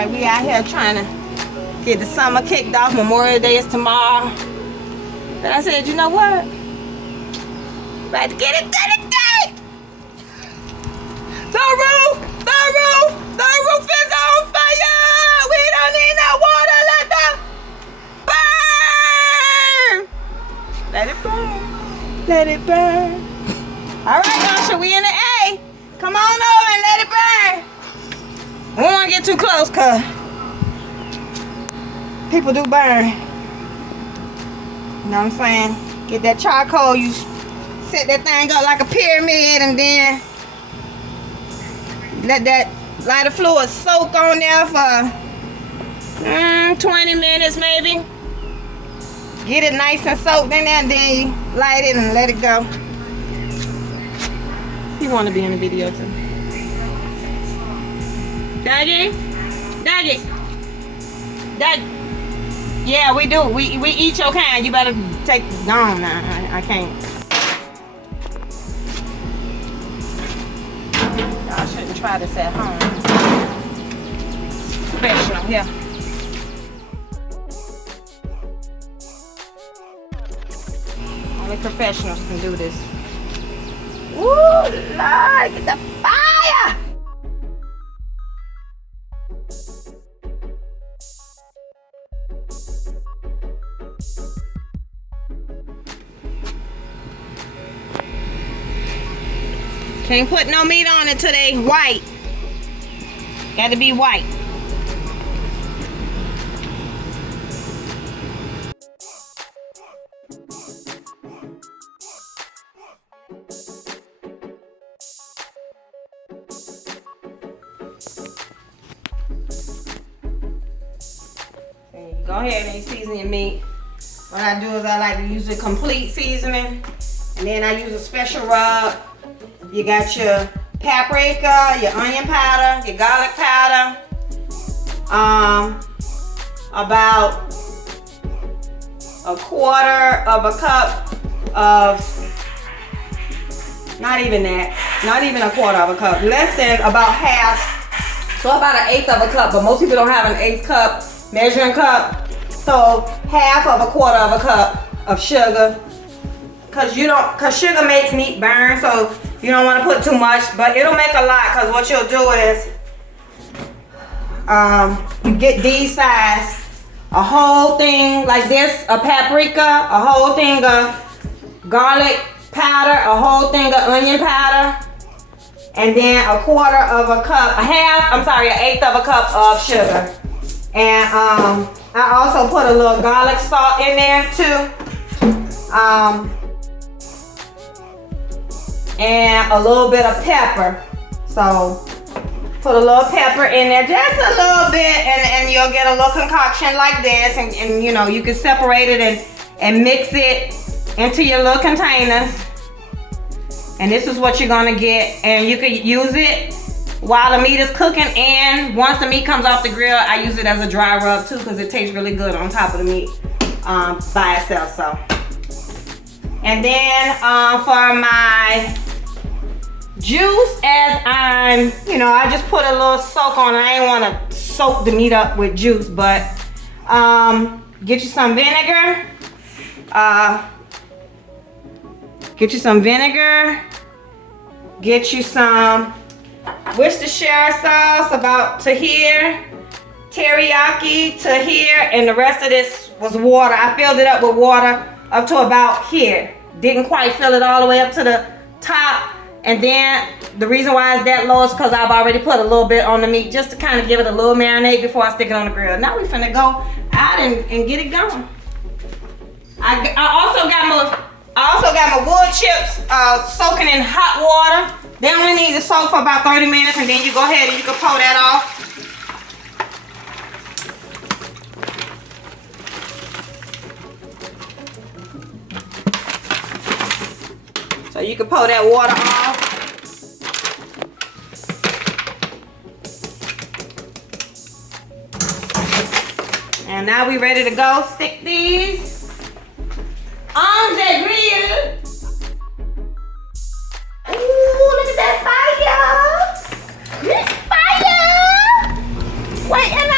right, we out here trying to get the summer kicked off. Memorial Day is tomorrow. But I said, you know what? About to get it done today. The roof is on fire. We don't need no water. Let it burn. Let it burn. All right, Dasha, we in the A. Come on over and let it burn. We don't want to get too close, cause people do burn. You know what I'm saying? Get that charcoal, you set that thing up like a pyramid, and then let that lighter fluid soak on there for 20 minutes maybe. Get it nice and soaked in there, and then you light it and let it go. You want to be in the video too. Daddy? Yeah, we do. We eat your kind. You better take gone now. I can't. Y'all shouldn't try this at home. Professional, yeah. Only professionals can do this. Ooh, Lord, get the fire! Can't put no meat on it till they white. Got to be white. Go ahead and season your meat. What I do is I like to use a complete seasoning, and then I use a special rub. You got your paprika, your onion powder, your garlic powder, about a quarter of a cup of, not even that, not even a quarter of a cup, less than about half, so about an eighth of a cup, but most people don't have an eighth cup measuring cup, so half of a quarter of a cup of sugar, cause sugar makes meat burn, so you don't want to put too much, but it'll make a lot, cause what you'll do is you get these size, a whole thing like this, a paprika, a whole thing of garlic powder, a whole thing of onion powder, and then a quarter of a cup, an eighth of a cup of sugar. And I also put a little garlic salt in there too. And a little bit of pepper. So put a little pepper in there, just a little bit, and you'll get a little concoction like this, and you know, you can separate it and mix it into your little containers. And this is what you're gonna get, and you can use it while the meat is cooking, and once the meat comes off the grill, I use it as a dry rub too, because it tastes really good on top of the meat by itself. So, and then for my juice, as I just put a little soak on it. I ain't want to soak the meat up with juice, but get you some vinegar. Get you some Worcestershire sauce about to here, teriyaki to here, and the rest of this was water. I filled it up with water up to about here. Didn't quite fill it all the way up to the top. And then the reason why it's that low is because I've already put a little bit on the meat just to kind of give it a little marinade before I stick it on the grill. Now we finna go out and get it going. I also got my wood chips soaking in hot water. They only need to soak for about 30 minutes, and then you go ahead and you can pull that off. So you can pull that water off. And now we ready to go. Stick these on the grill. Ooh, look at that fire! Fire! Wait, and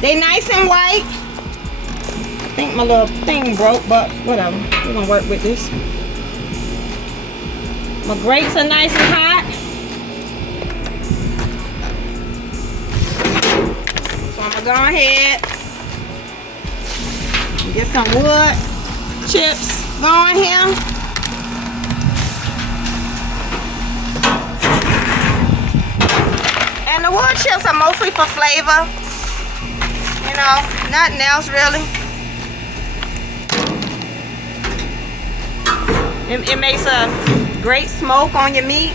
They nice and white. I think my little thing broke, but whatever. We're gonna work with this. My grapes are nice and hot. So I'm gonna go ahead and get some wood chips going here. And the wood chips are mostly for flavor. You know, nothing else really. It makes a great smoke on your meat.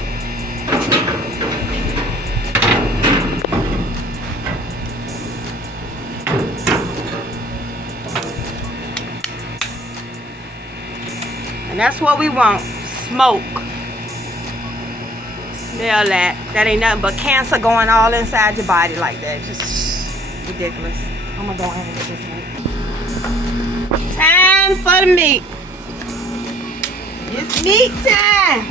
And that's what we want, smoke. Smell that. That ain't nothing but cancer going all inside your body like that. Just ridiculous. I'm gonna go ahead and get this meat. Time for the meat. It's meat time.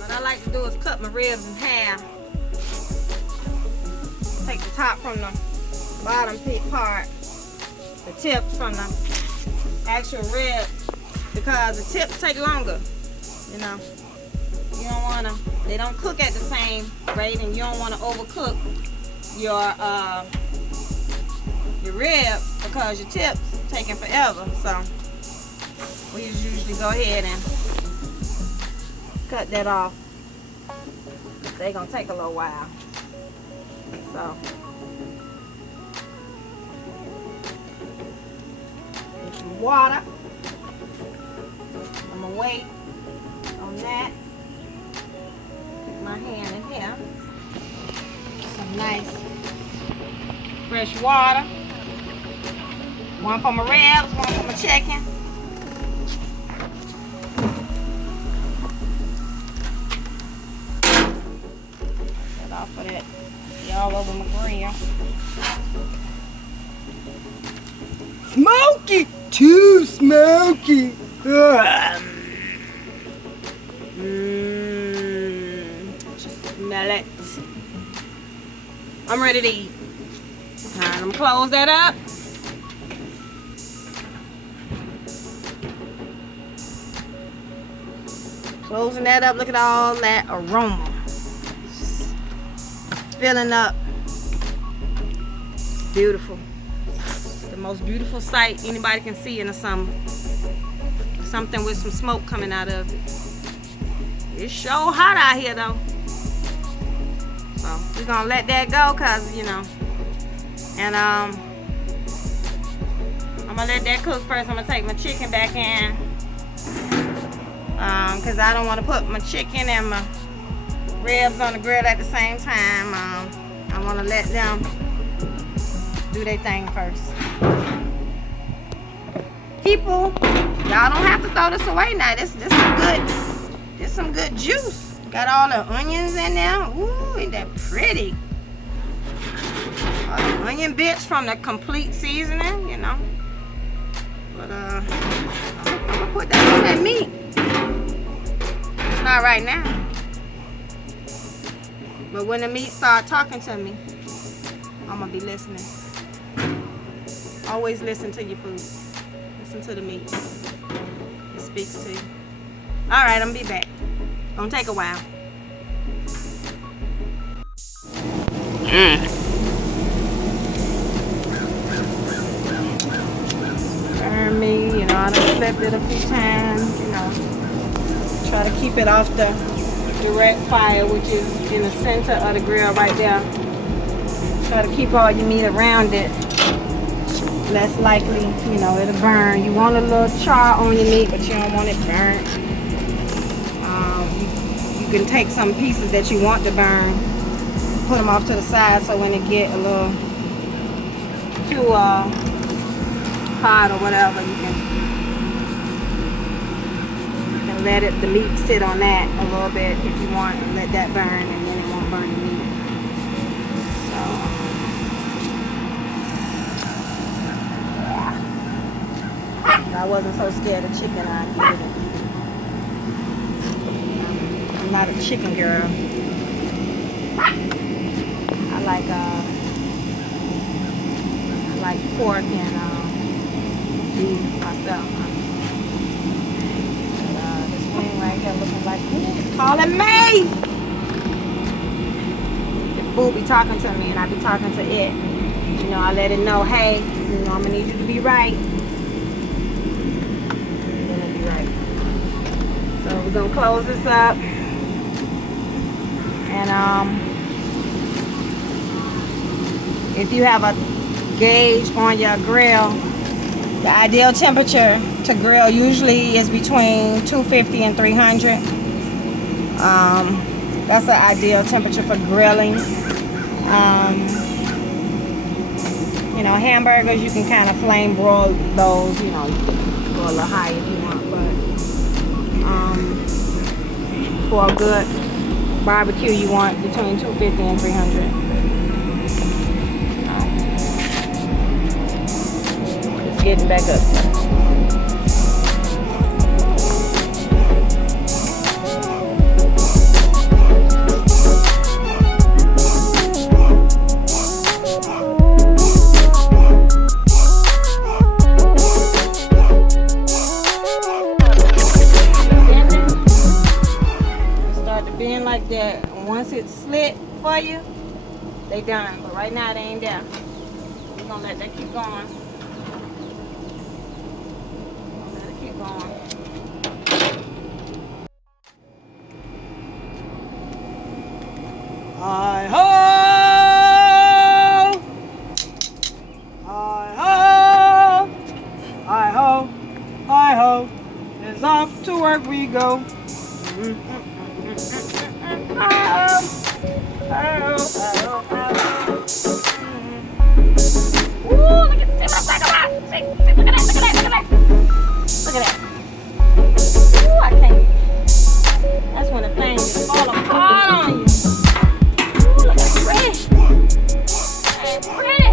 What I like to do is cut my ribs in half. Take the top from the bottom part, the tips from the actual rib, because the tips take longer. You know, you don't want to. They don't cook at the same rate, and you don't want to overcook your rib because your tips taking forever. So we usually go ahead and cut that off. They're gonna take a little while. So get some water. I'm gonna wait on that. Put my hand in here. Some nice fresh water. One for my ribs, one for my chicken. Get off of that. Be all over my grill. Smoky! Too smoky! Just smell it. I'm ready to eat. Alright, I'm gonna close that up. Closing that up, look at all that aroma. Just filling up. Beautiful. The most beautiful sight anybody can see in the summer. Something with some smoke coming out of it. It's so hot out here though. So we're gonna let that go, cause you know. And I'm gonna let that cook first. I'm gonna take my chicken back in. Cause I don't want to put my chicken and my ribs on the grill at the same time. I want to let them do their thing first. People, y'all don't have to throw this away now. This some good juice. Got all the onions in there. Ooh, ain't that pretty? All the onion bits from the complete seasoning, you know. But I'm gonna put that on that meat. It's not right now. But when the meat start talking to me, I'm gonna be listening. Always listen to your food. Listen to the meat. It speaks to you. All right, I'm gonna be back. Gonna take a while. Burn me, you know, I done flipped it a few times, you know. Try to keep it off the direct fire, which is in the center of the grill right there. Try to keep all your meat around it. Less likely, you know, it'll burn. You want a little char on your meat, but you don't want it burnt. You can take some pieces that you want to burn, put them off to the side, so when it get a little too hot or whatever, you can let the meat sit on that a little bit if you want, and let that burn, and then it won't burn the meat. If I wasn't so scared of chicken, I'd eat it. I'm not a chicken girl. I like pork and beef myself. This wing right here looking like, it's calling me! The boo be talking to me and I be talking to it. You know, I let it know, hey, you know, I'm gonna need you to be right. So we're gonna close this up, and if you have a gauge on your grill, the ideal temperature to grill usually is between 250 and 300. That's the ideal temperature for grilling. You know, hamburgers, you can kind of flame broil those, you know, you can go a little higher if you want, but for a good barbecue, you want between 250 and 300. Just getting back up. Like that, and once it's slit for you, they done. But right now they ain't there. We're gonna let that keep going. Let it keep going. Hi ho! Hi ho! Hi ho! Hi ho! It's off to work we go. Look at that. Ooh, I can't. That's when the thing is fall apart on you. Ooh, look at that pretty. Ain't pretty.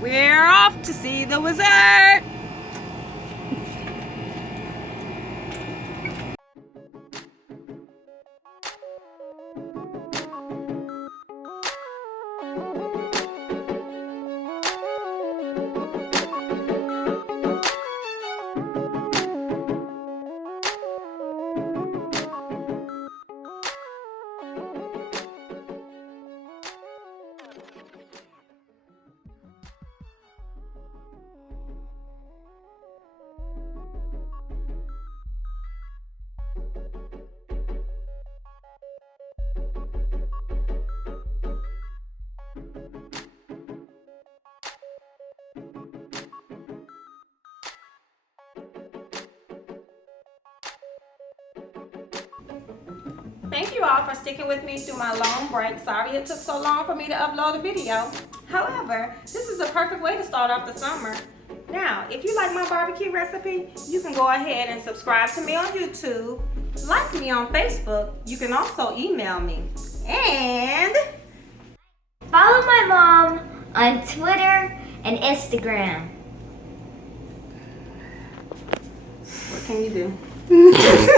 We're off to see the wizard. Thank you all for sticking with me through my long break. Sorry it took so long for me to upload a video. However, this is a perfect way to start off the summer. Now, if you like my barbecue recipe, you can go ahead and subscribe to me on YouTube, like me on Facebook. You can also email me. And follow my mom on Twitter and Instagram. can you do?